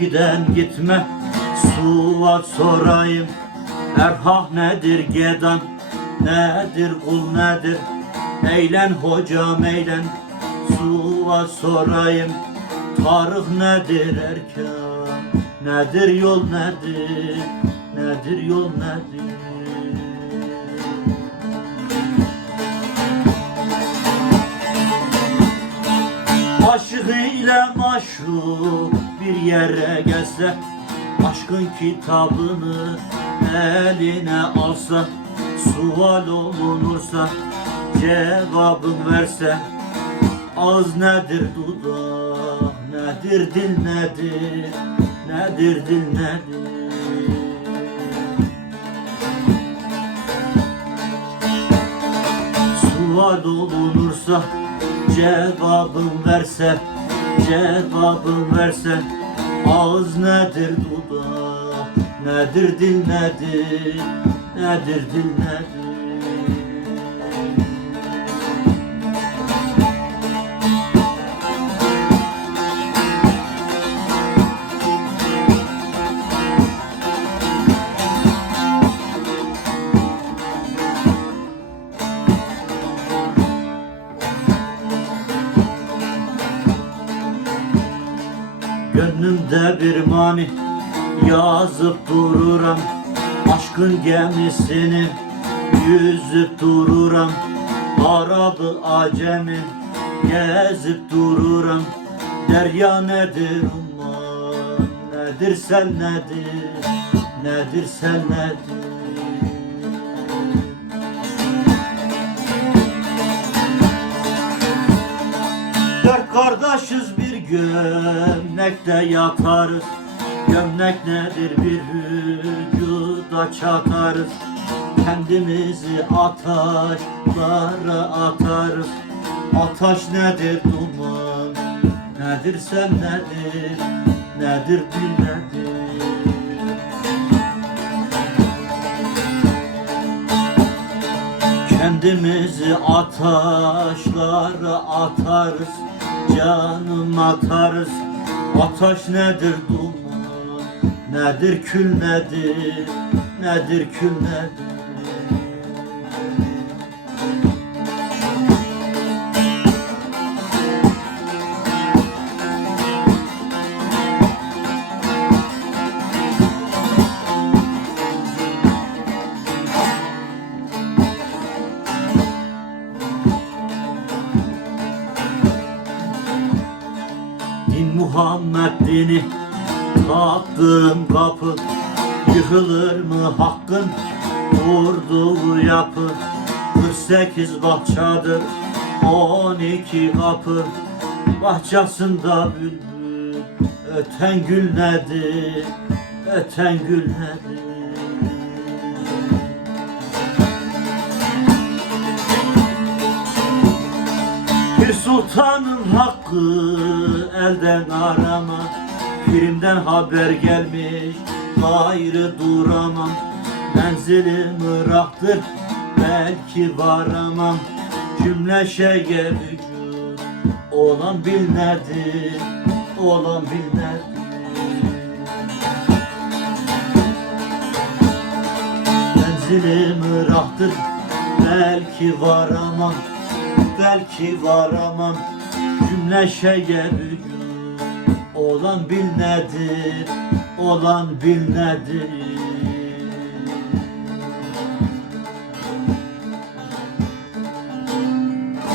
giden gitme. Suvat sorayım. Erhah nedir gedan? Nedir kul nedir? Eğlen hocam eğlen Suvat sorayım. Tarık nedir erkan? Nedir yol nedir? Nedir yol nedir? Aşık ile maşuk bir yere gelse Aşkın kitabını eline alsa Sual olunursa cevabın verse Ağız nedir dudak nedir dil nedir Nedir dil nedir? Sual olunursa cevabın verse Cevabın verse Ağız nedir dudak Nedir dil nedir? Nedir dil nedir Gönlümde bir mani yazıp dururam. Aşkın gemisini yüzüp dururam. Arabı acemi gezip dururam. Derya nedir umman nedir sen nedir? Nedir sen nedir? Dört kardeşiz bir gömlekte yatarız Gömlek nedir bir vücuda çatarız Kendimizi ateşlere atarız Ataş nedir duman? Nedir sen nedir? Nedir dil nedir Kendimizi ataşlara atarız Canım atarız Ataş nedir duman Nedir kül nedir Nedir kül nedir Din Muhammed dini Taktığım kapı Yıkılır mı hakkın? Vurduğu yapı 48 bahçadır 12 kapı. Bahçesinde bülbül Öten gül nedir Öten gül nedir sultanın hakkı elden arama. Pirimden haber gelmiş gayrı duramam. Menzilim Irak'tır belki varamam. Cümle şeye vücut olan bil nedir Olan bil nedir Menzilim Irak'tır belki varamam Belki varamam cümle şeye vücut Olan bil nedir? Olan bil nedir